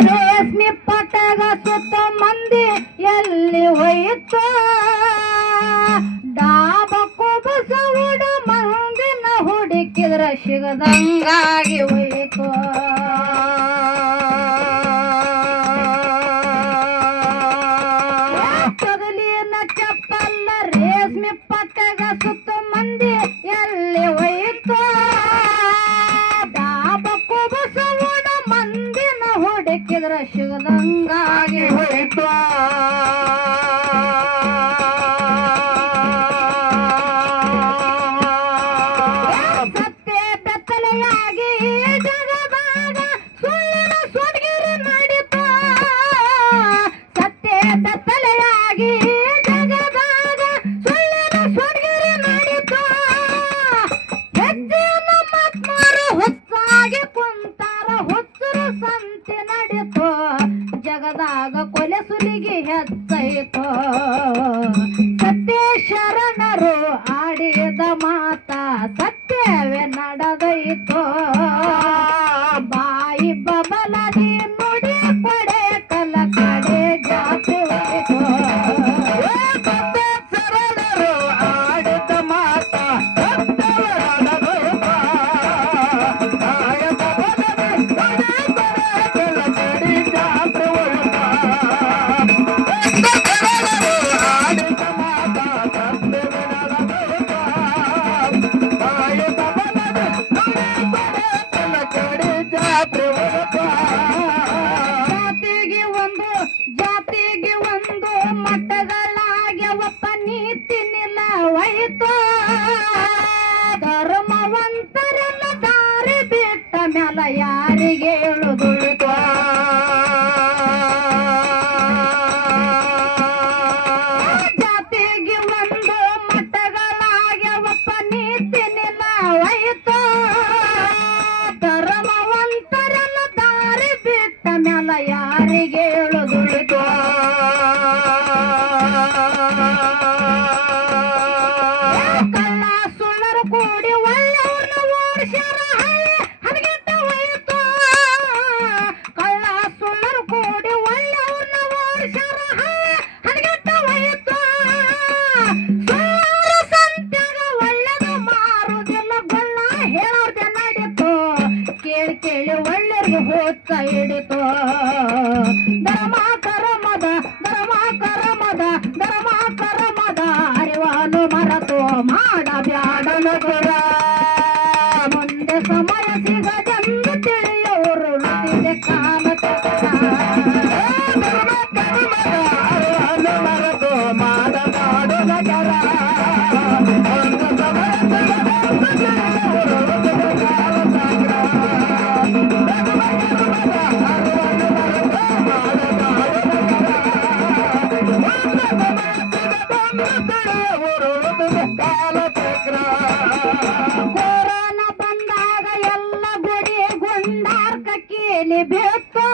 ರೇಷ್ಮೆ ಪಟಗ ಸುತ್ತ ಮಂದಿ ಎಲ್ಲಿ ಹೋಯಿತು ಡಾಬ ಕುಬಸ ಉಡ ಮಂದಿನ ಹುಡುಕಿದ್ರ ಸಿಗದಂಗಾಗಿ ಹೋಯಿತು ತಗಲಿನ ಚಪ್ಪಲ್ಲ ರೇಷ್ಮೆ ಪಟಗ ಸುತ್ತ ಮಂದಿ ಎಲ್ಲಿ ಹೋಯಿತು ಡಾಬ ಕುಬಸ ಉಡ ಮಂದಿನ ಹುಡುಕಿದ್ರ ಸಿಗದಂಗಾಗಿ ಹೋಯಿತು ಜಗದಾಗ ಕೊಲೆ ಸುಲಿಗೆ ಹೆಚ್ಚೈತೋ ಸತ್ಯ ಶರಣರು ಆಡಿದ ಮಾತ ಸತ್ಯವೇ ನಡೆದೈತೋ ಬಾಯಿ ಬಬಲದಿ ನುಡಿ ಪಡೆ ಕಲ ಕಡೆ ಜಾತಿ ಹೋಯಿತೋ ಸತ್ಯ ಶರಣರು ಆಡಿದ ಮಾತ ಸತ್ಯವೇ ನಡೆದೈತೋ ಬಾಯಿ ಬಬಲದಿ ನುಡಿ ಪಡೆ ಕಲ ಕಡೆ ಜಾತಿಗೆ ಒಂದು ಮಟ್ಟಗಳಾಗ್ಯವಪ್ಪ ನೀತಿ ನಿಲವೈತೋ ಧರ್ಮವಂತರೆಲ್ಲ ದಾರಿ ಬಿಟ್ಟ ಮ್ಯಾಲ ಯಾರಿಗೆ ಹೇಳುದುಳಿತೋ ಜಾತಿಗೆ ಒಂದು ಮಟ್ಟಗಳಾಗ್ಯವಪ್ಪ ನೀತಿ ನಿಲವೈತೋ ಧರ್ಮವಂತರೆಲ್ಲ ದಾರಿ ಬಿಟ್ಟ ಮ್ಯಾಲ ಯಾರಿಗೆ ಹೇಳುದುಳಿತೋ ಕಳ್ಳ ಸುಳ್ಳರು ಕೂಡಿ ಒಳ್ಳೆಯವ್ರನ್ನ ಓಡಿಸ್ಯಾರ ಹದಗೆಟ್ಟ ಹೋಯಿತು ಕಳ್ಳ ಸುಳ್ಳರು ಕೂಡಿ ಒಳ್ಳೆಯವ್ರನ್ನ ಓಡಿಸ್ಯಾರ ಹದಗೆಟ್ಟ ಹೋಯಿತು ಸುಳ್ಳು ಸಂತ್ಯಾಗ ಒಳ್ಳೆದು ಮಾರುದಿಲ್ಲ ಗೊಲ್ಲ ಹೇಳೋರ್ದೆ ನಡೀತು ಕೇಳಿ ಕೇಳಿ ಒಳ್ಳೆಯವ್ರಿಗೆ ಹೋಗ್ತ ಹಿಡಿತು ಧರ್ಮ ಕರಮದ ಅರಿವಾನು ಮರತು ಮಾಡಬ್ಯಾಡನು ಗುರ ಮುಂದೆ ಸಮಯ ಸಿಗದೆಂದು ತಿಳಿಯೋರು ನುಡಿದೆ ಕಾಲ ಅರಿವಾನು ಮರತು ಮಾಡಬಾಡು ನಗರ ಮುಂದೆ ಸಮಯ ಸಿಗದೆಂದು ತಿಳಿಯೋರು ನುಡಿದೆ ಕಾಲ ಕೊರೋನಾ ಬಂದಾಗ ಎಲ್ಲ ಗುಡಿ ಗುಂಡಾರ್ಕ ಕೀಲಿ ಬಿತ್ತು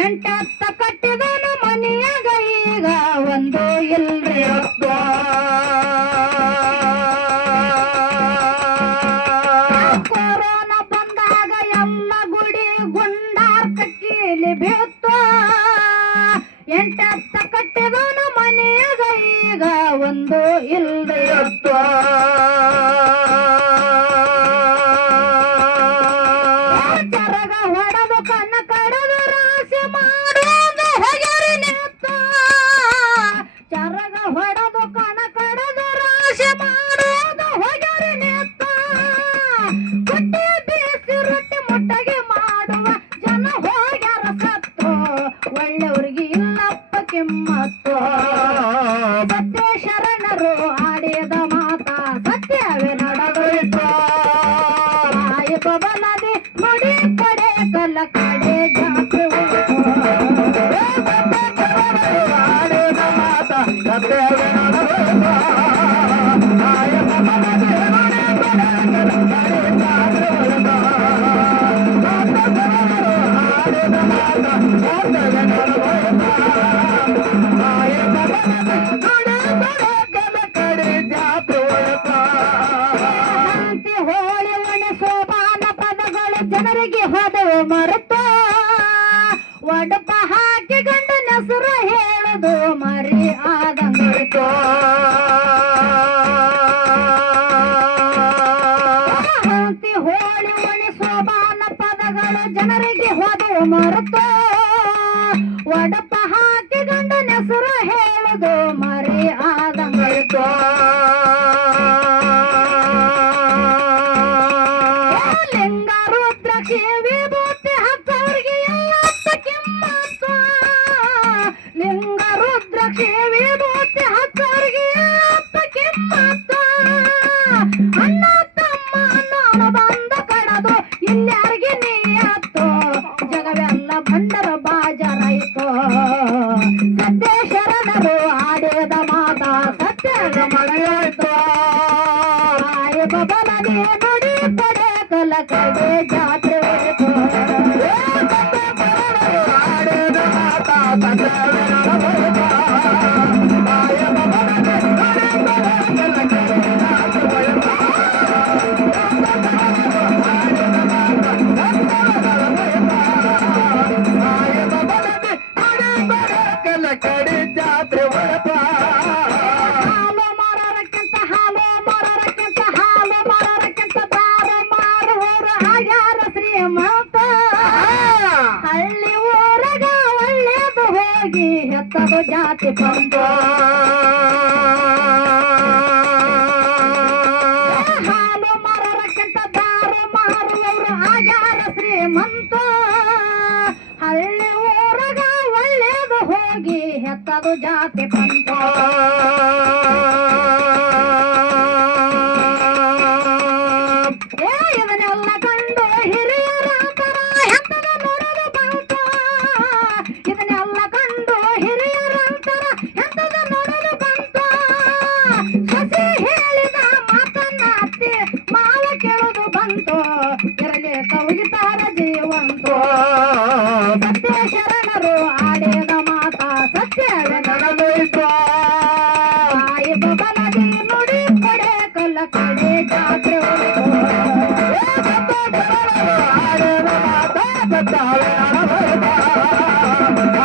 ಎಂಟತ್ತ ಕಟ್ಟಿದನು ಮನೆಯಾಗ ಈಗ ಒಂದು ಇಲ್ರಿ ಕೊರೋನಾ ಬಂದಾಗ ಎಲ್ಲ ಗುಡಿ ಗುಂಡಾರ್ಕ ಕೀಲಿ ಬಿತ್ತು ಎಂಟತ್ತ ಕಟ್ಟಿದನು ಮನೆಯಾಗ ಈಗ ಒಂದು ಇಲ್ರಿ ಚರಗ ಹೊಡೆದು ಕಣ್ಣ ಕಡೆದು ರಾಶಿ ಮಾಡೋದು ಹೊಗರಿ ನಿತ್ತು ಚರಗ ಹೊಡೆದು ಕಣ್ಣ ಕಡೆದು ರಾಶಿ ಮಾಡೋದು ಹೊಗರಿ ನಿತ್ತು ಕುಟ್ಟಿ ಬೀಸಿ ರೊಟ್ಟಿ ಮುಟ್ಟಗೆ ಮಾಡುವ ಜನ ಹೋಗ್ಯಾರ ಸತ್ತು ಒಳ್ಳೆಯವ್ರಿಗೆ ಇಲ್ಲಪ್ಪ ಕಿಮ್ಮತ್ತು ಸತ್ಯ ಶರಣರು ಆಡಿದ ಮಾತ ಸತ್ಯವೇ ನಡೆದೋಯ್ತು ಬಾಯಿ ಬಬಲದಿ ನುಡಿ ಪಡೆ ಕಲ ಕಡೆ ಜಾತಿ ಹೋಯಿತು ಆಡಿದ ಮಾತ ಸತ್ಯವೇ ನಡೆದೋಯ್ತು ಬಾಯಿ ಬಬಲದಿ ನುಡಿ ಪಡೆ ಕಲ ಕಡೆ ಜಾತಿ ಹೋಯಿತು ಆಡಿದ ಮಾತ ಸತ್ಯವೇ ನಡೆದೋಯ್ತು ಬಾಯಿ ಬಬಲದಿ ಜನರಿಗೆ ಹೋದವು ಮರೆತ ಒಡಪ ಹಾಕಿ ಗಂಡನ ಹೆಸರು ಹೇಳುದು ಮರಿ ಆದಂಗಾಯ್ತು ಹಂತಿ ಹೋಳಿ ಒಣಿ ಸೋಬಾನ ಪದಗಳು ಜನರಿಗೆ ಹೋದವು ಮರೆತು ಒಡಪ ಹಾಕಿ ಗಂಡನ ಹೆಸರು ಹೇಳುದು ಮರಿ ಆದಂಗಾಯ್ತು ಲಿಂಗ ರುದ್ರಕ್ಕೆ ವಿಭೂತಿ ಹಚ್ಚೋರಿಗೆ ಎಲ್ಲ ಕಿಮ್ಮತ್ತು ಲಿಂಗ ರುದ್ರಕ್ಕೆ ವಿಭೂತಿ ಹಚ್ಚೋರಿಗೆ ಎಲ್ಲ ಕಿಮ್ಮತ್ತು ಅಣ್ಣ ತಮ್ಮ ನಾನು ಬಂದ ಕಡದು ಇನ್ಯಾರಿಗೆ ನೀಯತ್ತು ಜಗವೆಲ್ಲ ಭಂಡರ ಬಾಜರಾಯಿತು ಸತ್ಯ ಶರಣರು ಆಡಿದ ಮಾತ ಸತ್ಯದ ಮಳೆಯಾಯ್ತು ಆಯ ಬಬಲನೆ ನುಡಿ ಪಡೆ ಕಲ ಕಡೆ ಜಾತ್ರೆ ಹೋಯ್ತು ಆಡಿದ ಮಾತ ಕಡೆ ಜಾತ್ರೆ ಒಳಪ ಹಾಲು ಮಾರಕ್ಕಿಂತ ಹಾಲು ಮಾರಕ್ಕಿಂತ ಹಾಲು ಮಾರಕ್ಕಿಂತ ದಾರ ಮಾರುವವರು ಆಗ್ಯಾರ ಶ್ರೀಮಂತ ಹಳ್ಳಿ ಊರಗ ಒಳ್ಳೇದು ಹೋಗಿ ಹೆತ್ತದು ಜಾತಿ ಪಂಪ ಹಾಲು ಮಾರಕ್ಕಿಂತ ದಾರ ಮಾರುವವರು ಆಗ್ಯಾರ ಶ್ರೀಮಂತ ಹಳ್ಳಿ ಊರಗ ಒಳ್ಳೇದು ಹೋಗಿ ಹೆತ್ತದು ಜಾತಿ ಪಂಪ ಇದನ್ನೆಲ್ಲ ಕಂಡು ಹಿರಿಯರಂತರ ಹೆತ್ತದ ನೋಡಲು ಬಂತು ಇದನ್ನೆಲ್ಲ ಕಂಡು ಹಿರಿಯರಂತರ ಹೆತ್ತದ ನೋಡಲು ಬಂತು ಸಸಿ ಹೇಳಿದ ಮಾತನ್ನ ಅತ್ತಿ ಮಾವ ಕೇಳುದು ಬಂತು ಇರಲಿ ಕವಿತಾರ ಜೀವಂತು ಸತ್ಯ ಶರಣರು ಆಡಿದ ಮಾತ ಸತ್ಯವೇ ನಡೆದೋಯ್ತು ಆಯಿ ಬಬಲದಿ ನುಡಿ ಪಡೆ ಕಲ್ಲ ಕಡೆ ಜಾತ್ರೆ ಹೋಯ್ತು ಆಡಿದ ಮಾತ ಸತ್ಯವೇ ನಡೆದೋಯ್ತು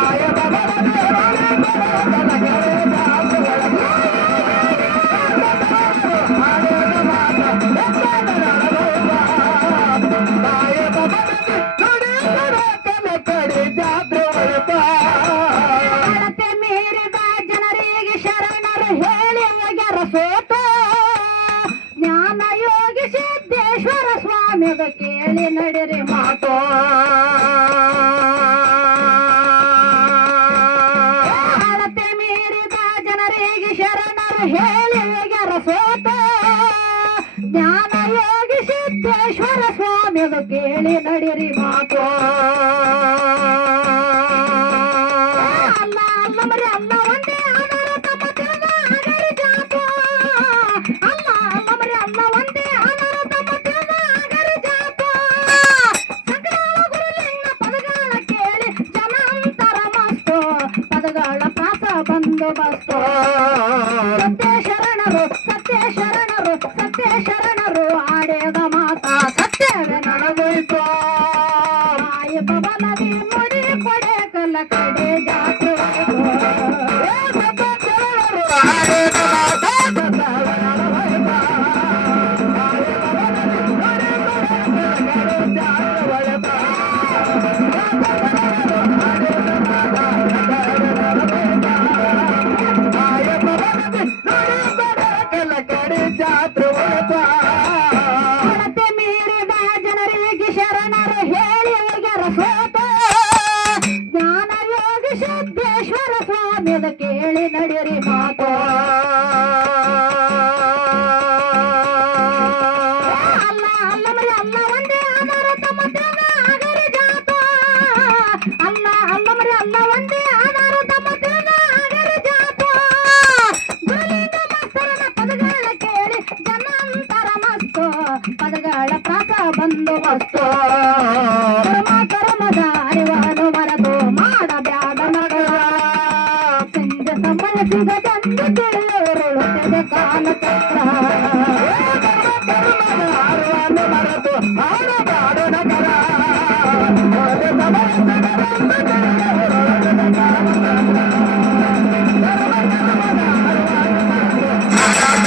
ಆಯಿ ಬಬಲದಿ ನುಡಿ ಪಡೆ ಕಲ್ಲ ಕಡೆ ಜಾತ್ರೆ ಹೋಯ್ತು ಆಡಿದ ಮಾತ ಸತ್ಯವೇ ನಡೆದೋಯ್ತು ಆಯಿ ಬಬಲದಿ ನುಡಿ ಪಡೆ ಕಲ್ಲ ಕಡೆ ಜಾತ್ರೆ ಹೋಯ್ತು ಅಳತೆ ಮೀರಿದ ಜನರಿಗೆ ಶರಣರು ಹೇಳಿ ಹೋಗ್ಯಾರ ಸೋತು ಜ್ಞಾನ ಯೋಗಿ ಸಿದ್ದೇಶ್ವರ ಸ್ವಾಮಿಗ ಕೇಳಿ ನಡಿರಿ ಮಾತು ಅಳತೆ ಮೀರಿದ ಜನರಿಗೆ ಶರಣರು ಹೇಳಿ ಹೋಗ್ಯಾರ ಸೋತು ಜ್ಞಾನ ಯೋಗಿ ಸಿದ್ದೇಶ್ವರ ಸ್ವಾಮಿಗ ಕೇಳಿ ನಡಿರಿ ಮಾತು ಅಲ್ಲ ಅಲ್ಲ ಮರಿ ಅಲ್ಲ ಒಂದೇ ಆಧಾರ ತಮ್ಮ ತಿಳಿದ ಆಗರಿ ಜಾತು ಅಲ್ಲ ಅಲ್ಲ ಮರಿ ಅಲ್ಲ ಒಂದೇ ಆಧಾರ ತಮ್ಮ ತಿಳಿದ ಆಗರಿ ಜಾತು ಸಕಲ ಗುರುಲಿಂಗ ಪದಗಳ ಕೇಳಿ ಜನಾಂತರ ಮಸ್ತು ಪದಗಳ ಪ್ರಾಸ ಬಂದೋಬಸ್ತು ಸತ್ಯ ಶರಣರು ಸತ್ಯ ಶರಣರು ಸತ್ಯ ಶರಣರು ಆಡಿದ ಮಾತ ಸತ್ಯವೇ ನಡೆದೋಯ್ತು ಆಯ ಬಬಲದಿ ಮುಡಿ ಪಡೆ ಕಲ್ಲ ಕಡೆ ಜಾತ್ರೆ ಹೋಯ್ತು ಸತ್ಯ ಶರಣರು ಆಡಿದ ಮಾತ ಸತ್ಯವೇ ನಡೆದೋಯ್ತು ಆಯ ಬಬಲದಿ ಮುಡಿ ಪಡೆ ಕಲ್ಲ ಕಡೆ ಜಾತ್ರೆ ಹೋಯ್ತು ಆಯ ಬಬಲದಿ ನುಡಿ ಪಡೆ ಕಲ್ಲ ಕಡೆ ಜಾತ್ರೆ ಹೋಯ್ತು ಅಳತೆ ಮೀರಿದ ಜನರಿಗೆ ಶರಣರು ಹೇಳಿ ಹೋಗ್ಯಾರ ಸೋತು ಜ್ಞಾನ ಯೋಗಿ ಸಿದ್ದೇಶ್ವರ ಸ್ವಾಮಿದ ಕೇಳಿ ನಡಿರಿ ಮಾತು ಅಲ್ಲ ಅಲ್ಲ ಮರಿ ಅಲ್ಲ ಒಂದೇ ಆಧಾರ ತಮ್ಮ ತಿಳಿದ ಆಗರಿ ಜಾತು ಅಲ್ಲ ಅಲ್ಲ ಮರಿ ಅಲ್ಲ ಒಂದೇ ಆಧಾರ ತಮ್ಮ ತಿಳಿದ ಆಗರಿ ಜಾತು ಗುರುಲಿಂಗ ಮಾಸ್ತರನ ಪದಗಳ ಕೇಳಿ ಜನಾಂತರ ಮಸ್ತು ಪದಗಳ ಪ್ರಾಸ ಬಂದೋಬಸ್ತು ಕರ್ಮದ ಅರಿವನ್ನು ಮರೆತು ಮಾಡಬ್ಯಾಡ ನಗಳ ಸಂಜೆ ಸಮಯ ಸಿಗದಂದು ತಿಳಿಯೋರು ಕಾಲ ಚಕ್ರ ಅರಿವನ್ನು ಮರೆತು ಮಾಡಬ್ಯಾಡ ನಗರ ಸಮಯ ಸಿಗದಂದು ಆಗಾಗ